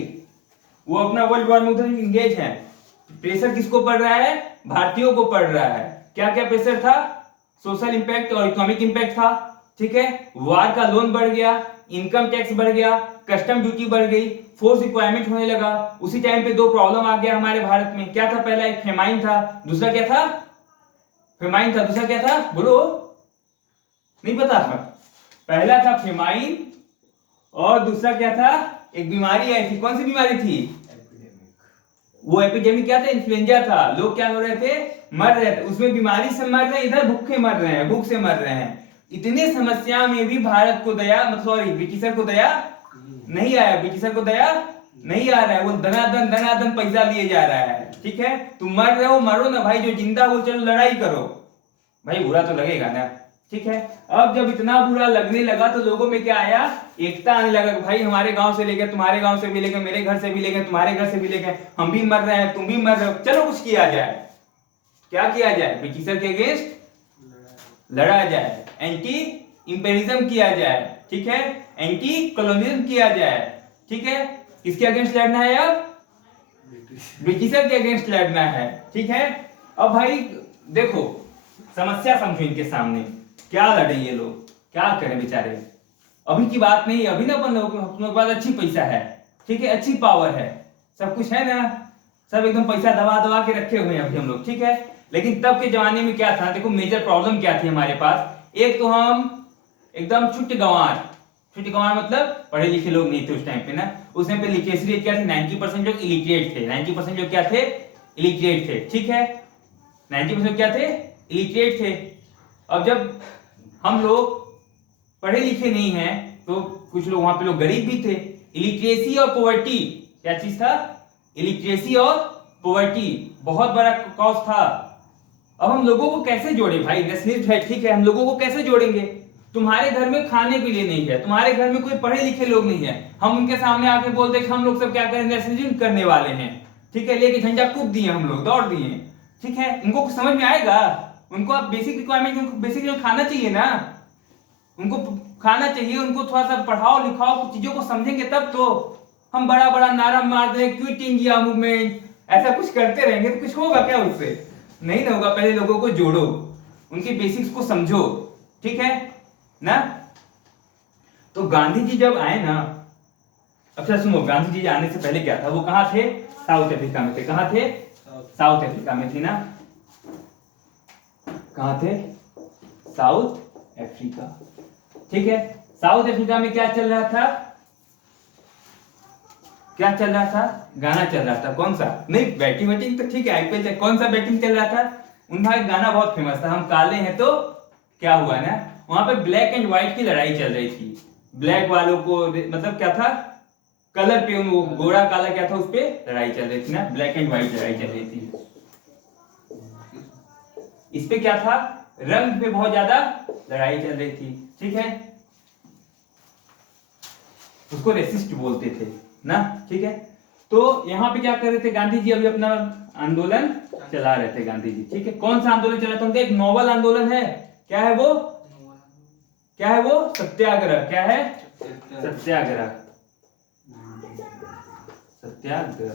वो अपना वर्ल्ड वॉर में उधर इंगेज है, प्रेशर किसको पड़ रहा है, भारतीयों को पड़ रहा है। क्या क्या प्रेशर था, सोशल इंपैक्ट और इकोनॉमिक इंपैक्ट था, ठीक है। वार का लोन बढ़ गया, इनकम टैक्स बढ़ गया, कस्टम ड्यूटी बढ़ गई, फोर्स रिक्वायरमेंट होने लगा। उसी टाइम पे दो प्रॉब्लम आ गया हमारे भारत में, क्या था, पहला एक फेमाइन था, दूसरा क्या था, फेमाइन था, दूसरा क्या था, बोलो, नहीं पता, पहला था फेमाइन और दूसरा क्या था, एक बीमारी आई थी, कौन सी बीमारी थी, वो एपिडेमिक क्या था, इन्फ्लुएंजा था। लोग क्या हो रहे थे, मर रहे थे, उसमें बीमारी से मर रहे हैं, इधर भूखे मर रहे हैं, भूख से मर रहे हैं। इतने समस्या में भी भारत को दया, मतलब सॉरी ब्रिटिशर को दया नहीं आया, ब्रिटिशर को दया नहीं आ रहा है, वो दनादन पैसा लिए जा रहा है, ठीक है। तुम मर रहे हो, मरो ना भाई, जो जिंदा हो चलो लड़ाई करो, भाई बुरा तो लगेगा ना, ठीक है। अब जब इतना बुरा लगने लगा तो लोगों में क्या आया, एकता आने लगा, भाई हमारे गांव से लेकर तुम्हारे गांव से भी लेकर, मेरे घर से भी लेकर तुम्हारे घर से भी लेकर, हम भी मर रहे हैं, तुम भी मर रहे हो, चलो कुछ किया जाए। क्या किया जाए, ब्रिटिशर के अगेंस्ट लड़ा जाए, एंटी इंपेरिज्म किया जाए, ठीक है, एंटी कॉलोनियलिज्म किया जाए, ठीक है। किसके अगेंस्ट लड़ना है, अब ब्रिटिशर के अगेंस्ट लड़ना है, ठीक है। अब भाई देखो, समस्या समझो इनके सामने, क्या लड़े ये लोग, क्या करें बेचारे। अभी की बात नहीं, अभी ना अपन लोगों के पास अच्छी पैसा है, ठीक है, अच्छी पावर है, सब कुछ है ना, सब एकदम पैसा दबा दबा के रखे हुए हैं अभी हम लोग, ठीक है। लेकिन तब के जमाने में क्या था, देखो मेजर प्रॉब्लम क्या थी हमारे पास, एक तो हम एकदम छुट्टी गंवार, छुट्टी गंवार मतलब पढ़े लिखे लोग नहीं थे उस टाइम पे ना, उस टाइम पे लिटरेसी रेट क्या थी, 90% लोग इलिटरेट थे, 90% लोग क्या थे, इलिटरेट थे, ठीक है, 90% क्या थे, इलिटरेट थे। अब जब हम लोग पढ़े लिखे नहीं हैं तो कुछ लोग वहां पे लोग गरीब भी थे, इलिटरेसी और पॉवर्टी क्या चीज था, इलिटरेसी और पॉवर्टी बहुत बड़ा कॉज था। अब हम लोगों को कैसे जोड़े भाई, नेशनलिस्ट है, ठीक है, हम लोगों को कैसे जोड़ेंगे, तुम्हारे घर में खाने के लिए नहीं है, तुम्हारे घर में कोई पढ़े लिखे लोग नहीं है, हम उनके सामने आके बोलते कि हम लोग सब क्या करें, नेशनलिज्म करने वाले हैं, ठीक है, लेके झंडा कूद दिए, हम लोग दौड़ दिए, ठीक है, उनको कुछ समझ में आएगा, उनको आप बेसिक रिक्वायरमेंट, उनको बेसिक खाना चाहिए ना, उनको खाना चाहिए, उनको थोड़ा सा पढ़ाओ लिखाओ, कुछ चीजों को समझेंगे तब तो। हम बड़ा बड़ा नारा मारते हैं, क्विट इंडिया मूवमेंट, ऐसा कुछ करते रहेंगे तो कुछ होगा क्या उससे, नहीं ना होगा। पहले लोगों को जोड़ो, उनके बेसिक्स को समझो, ठीक है ना। तो गांधी जी जब आए ना, अच्छा सुनो, गांधी जी आने से पहले क्या था, वो कहां थे, साउथ अफ्रीका में थे, कहां थे, साउथ अफ्रीका में थी ना, कहां थे, साउथ अफ्रीका, ठीक है। साउथ अफ्रीका में क्या चल रहा था, क्या चल रहा था? गाना चल रहा था। कौन सा? नहीं, बैटिंग वैटिंग तो ठीक है, आईपीएल कौन सा बैटिंग चल रहा था? उनका एक गाना बहुत फेमस था, हम काले हैं तो क्या हुआ ना, वहां पे ब्लैक एंड व्हाइट की लड़ाई चल रही थी। ब्लैक वालों को मतलब क्या था, कलर पे वो गोरा काला क्या था, उस पे लड़ाई चल रही थी ना, ब्लैक एंड व्हाइट लड़ाई चल रही थी। इस पे क्या था, रंग पे बहुत ज्यादा लड़ाई चल रही थी, ठीक है। उसको रेसिस्ट बोलते थे ना, ठीक है। तो यहाँ पे क्या कर रहे थे गांधी जी, अभी अपना आंदोलन चला रहे थे गांधी जी, ठीक है। कौन सा आंदोलन चला था उनका? एक नोबल आंदोलन है। क्या है वो? क्या है वो? सत्याग्रह। क्या है? सत्याग्रह। सत्याग्रह।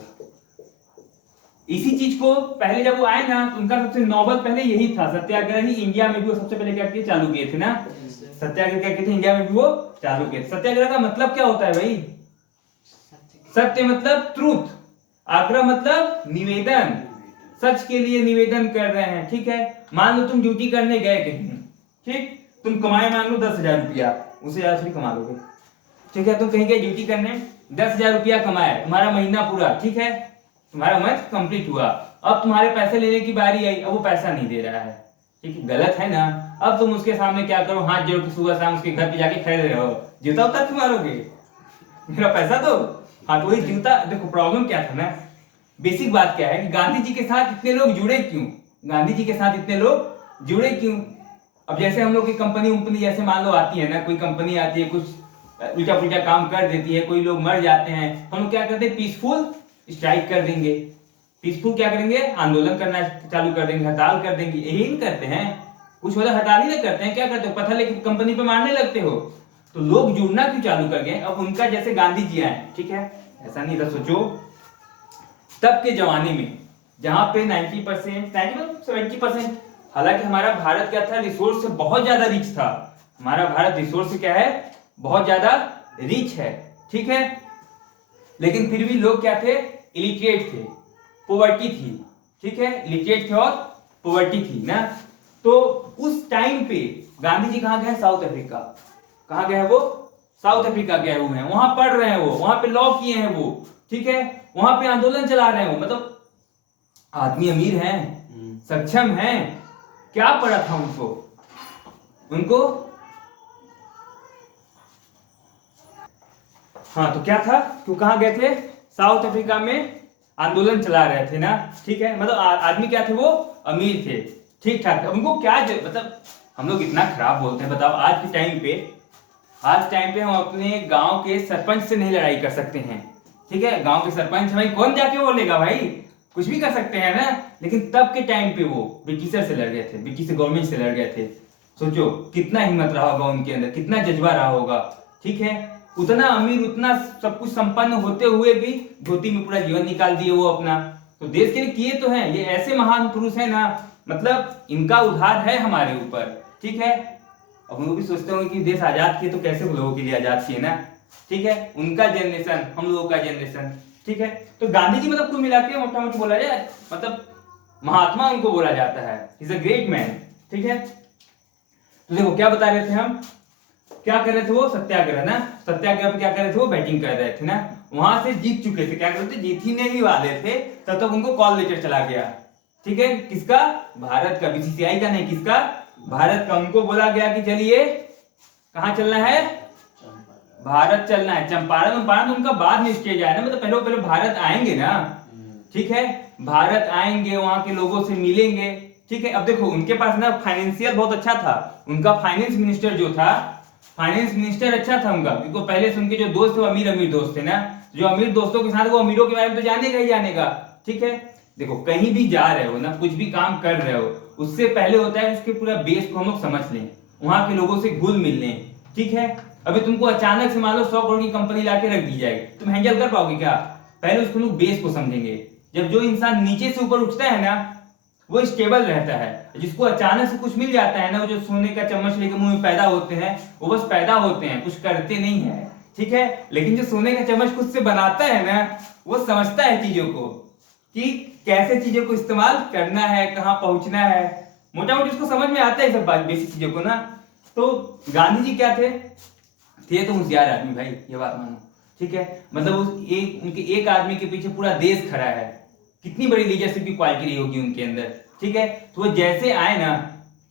इसी चीज को पहले जब वो आए ना, तो उनका सबसे नोबल पहले यही था, सत्याग्रह ही। इंडिया में भी वो सबसे पहले क्या किए, चालू किए थे ना, सत्याग्रह क्या किए थे, इंडिया में भी वो चालू किए। सत्याग्रह का मतलब क्या होता है भाई? सत्य मतलब ट्रूथ, आग्रह मतलब निवेदन, सच के लिए निवेदन कर रहे हैं, ठीक है। मान लो तुम ड्यूटी करने गए कहीं, ठीक, तुम कमाए मान लो 10,000 रुपया, उससे ज्यादा थोड़ी कमा लोगे, ठीक है। तुम कहीं गए ड्यूटी करने, 10,000 रुपया कमाए, तुम्हारा महीना पूरा, ठीक है, तुम्हारा मंथ कंप्लीट हुआ। अब तुम्हारे पैसे लेने की बारी आई, अब वो पैसा नहीं दे रहा है, ठीक है, गलत है ना। अब तुम उसके सामने क्या करो, हाथ जोड़ के सुबह शाम उसके घर पे जाके खड़े रहो, जूता उतार के मारोगे, मेरा पैसा दो। हाँ, तो वही जूता। देखो प्रॉब्लम क्या था ना, बेसिक बात क्या है कि गांधी जी के साथ इतने लोग जुड़े क्यों, गांधी जी के साथ इतने लोग जुड़े क्यों? अब जैसे हम लोग की कंपनी उम्पनी जैसे मान लो आती है ना, कोई कंपनी आती है, कुछ उल्टा पुल्टा काम कर देती है, कोई लोग मर जाते हैं, हम लोग क्या करते हैं, पीसफुल स्ट्राइक कर देंगे, पीसफुल क्या करेंगे, आंदोलन करना चालू कर देंगे, हड़ताल कर देंगे। यही नहीं करते हैं, कुछ होता हड़ताल ही नहीं करते हैं, क्या करते हो, पत्थर लेके कंपनी पे मारने लगते हो। तो लोग जुड़ना क्यों चालू कर गए? अब उनका जैसे गांधी जी आए, ठीक है, ऐसा नहीं था। सोचो तब के जमाने में जहां पे 90% 70%, हालांकि हमारा भारत क्या था, रिसोर्स से बहुत ज्यादा रिच था, हमारा भारत रिसोर्स से क्या है, बहुत ज्यादा रिच है, ठीक है। लेकिन फिर भी लोग क्या थे, इलिटरेट थे, पोवर्टी थी, ठीक है, इलिटरेट थे और पोवर्टी थी ना। तो उस टाइम पे गांधी जी कहां गए, साउथ अफ्रीका। कहां गए वो? साउथ अफ्रीका गए हुए हैं, वहां पढ़ रहे हैं वो, वहां पे लॉ किए हैं वो, ठीक है, वहां पे आंदोलन चला रहे हैं वो। मतलब आदमी अमीर हैं, सक्षम हैं, क्या पड़ा था उनको, उनको हाँ, तो क्या था, क्यों कहां गए थे, साउथ अफ्रीका में आंदोलन चला रहे थे ना, ठीक है। मतलब आदमी क्या थे वो, अमीर थे, ठीक ठाक। उनको क्या मतलब हम लोग इतना खराब बोलते हैं, बताओ आज के टाइम पे, आज टाइम पे हम अपने गांव के सरपंच से नहीं लड़ाई कर सकते हैं, ठीक है। गांव के सरपंच भाई कौन जाके बोलेगा भाई, कुछ भी कर सकते हैं ना। लेकिन तब के टाइम पे वो ब्रिटिशर से लड़ गए थे, ब्रिटिश गवर्नमेंट से लड़ गए थे। सोचो कितना हिम्मत रहा होगा उनके अंदर, कितना जज्बा रहा होगा, ठीक है। उतना अमीर, उतना सब कुछ संपन्न होते हुए भी धोती में पूरा जीवन निकाल दिए वो अपना। तो देश के लिए किए तो हैं, ये ऐसे महान पुरुष है ना, मतलब इनका उधार है हमारे ऊपर, ठीक है। अब हम लोग भी सोचते होंगे कि देश आजाद किए तो कैसे लोगों के लिए आजाद किए ना, ठीक है। उनका जनरेशन, हम लोगों का जनरेशन, ठीक है। तो गांधी जी मतलब कुल मिला के मोटा मोटी बोला जाए, मतलब महात्मा उनको बोला जाता है, इज अ ग्रेट मैन, ठीक है। तो देखो क्या बता रहे थे हम, क्या कर रहे थे वो, सत्याग्रह ना, सत्याग्रह पे क्या कर रहे थे वो, बैटिंग कर रहे थे ना, वहां से जीत चुके थे, क्या कर रहे थे, जीतने ही वाले थे, तब तक उनको कॉल लेटर चला गया, ठीक है। किसका? भारत का, बीसीसीआई का नहीं, किसका? भारत का। उनको बोला गया कि चलिए कहां चलना है, भारत चलना है, चंपारण। चंपारण तो उनका बाद में स्टेज आया ना, मतलब पहले भारत आएंगे ना, ठीक है, भारत आएंगे, वहां के लोगों से मिलेंगे, ठीक है। अब देखो उनके पास ना फाइनेंशियल बहुत अच्छा था, उनका फाइनेंस मिनिस्टर जो था, फाइनेंस मिनिस्टर अच्छा था उनका, क्योंकि पहले से उनके जो दोस्त थे वो अमीर अमीर दोस्त थे ना, जो अमीर दोस्तों के साथ वो अमीरों के बारे में तो जानेगा ही जानेगा, ठीक है। देखो कहीं भी जा रहे हो ना, कुछ भी काम कर रहे हो, उससे पहले होता है उसके पूरा बेस को हम लोग समझ लें, वहां के लोगों से घुल मिल लें, ठीक है। अभी तुमको अचानक से मान लो 100 करोड़ की कंपनी लाके रख दी जाएगी, तुम हैंडल कर पाओगे क्या? पहले उसको लोग बेस को समझेंगे। जब जो इंसान नीचे से ऊपर उठता है ना, वो स्टेबल रहता है। जिसको अचानक से कुछ मिल जाता है ना, वो जो सोने का चम्मच लेके मुंह में पैदा होते हैं, वो बस पैदा होते हैं, कुछ करते नहीं है, ठीक है। लेकिन जो सोने का चम्मच खुद से बनाता है ना, वो समझता है चीजों को, कि कैसे चीजों को इस्तेमाल करना है, कहां पहुंचना है, मोटा मोटी उसको समझ में आता है सब बात, बेसिक चीजों को ना। तो गांधी जी क्या थे तो होशियार आदमी भाई, ये बात मानो, ठीक है, मतलब उनके एक आदमी के पीछे पूरा देश खड़ा है। कितनी बड़ी लीडरशिप की क्वालिटी रही होगी उनके अंदर, ठीक है। तो वो जैसे आए ना,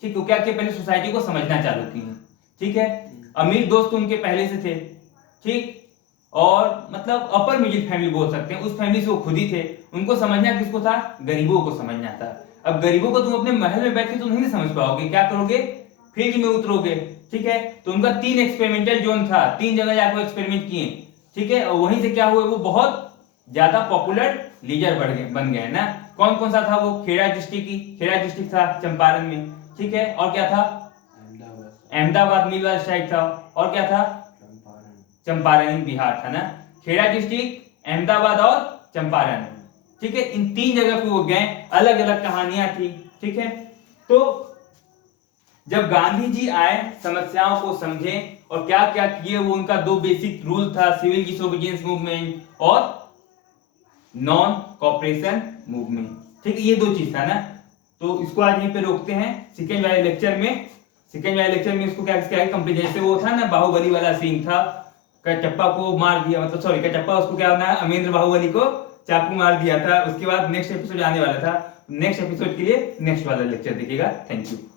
ठीक है, क्या किया, पहले सोसाइटी को समझना चालू किए, ठीक है। अमीर दोस्त उनके पहले से थे, ठीक, और मतलब अपर मिडिल फैमिली बोल सकते हैं, उस फैमिली से वो खुद ही थे। उनको समझना किसको था, गरीबों को समझना था। अब गरीबों को तुम अपने महल में बैठ के तुम नहीं समझ पाओगे, क्या करोगे, फील्ड में उतरोगे, ठीक है। तो उनका 3 एक्सपेरिमेंटल जोन था, 3 जगह जाकर एक्सपेरिमेंट किए, ठीक है, और वहीं से क्या हुआ, वो बहुत ज्यादा पॉपुलर लीडर बन गए ना। कौन कौन सा था वो, खेड़ा डिस्ट्रिक्ट था चंपारण में, ठीक है, और क्या था, अहमदाबाद मिल वाला स्ट्राइक था, और क्या था, चंपारण बिहार था ना। खेड़ा डिस्ट्रिक्ट, अहमदाबाद और चंपारण, ठीक है, इन 3 जगह पे वो गए, अलग अलग कहानियां थी, ठीक है। तो जब गांधी जी आए, समस्याओं को समझे और क्या क्या किए, वो उनका 2 बेसिक रूल था, सिविल डिसोबीडियंस मूवमेंट और नॉन कॉपरेशन मूवमेंट, ठीक है, ये 2 चीज था ना। तो इसको आज यहीं पे रोकते हैं। सेकेंड वाले लेक्चर में इसको क्या कंप्लीट, जैसे वो था ना बाहुबली वाला सीन था, कटप्पा को मार दिया, मतलब सॉरी, कटप्पा उसको क्या होना है, अमरेंद्र बाहुबली को चाकू मार दिया था। उसके बाद नेक्स्ट एपिसोड आने वाला था, नेक्स्ट एपिसोड के लिए नेक्स्ट वाला लेक्चर देखिएगा। Thank you.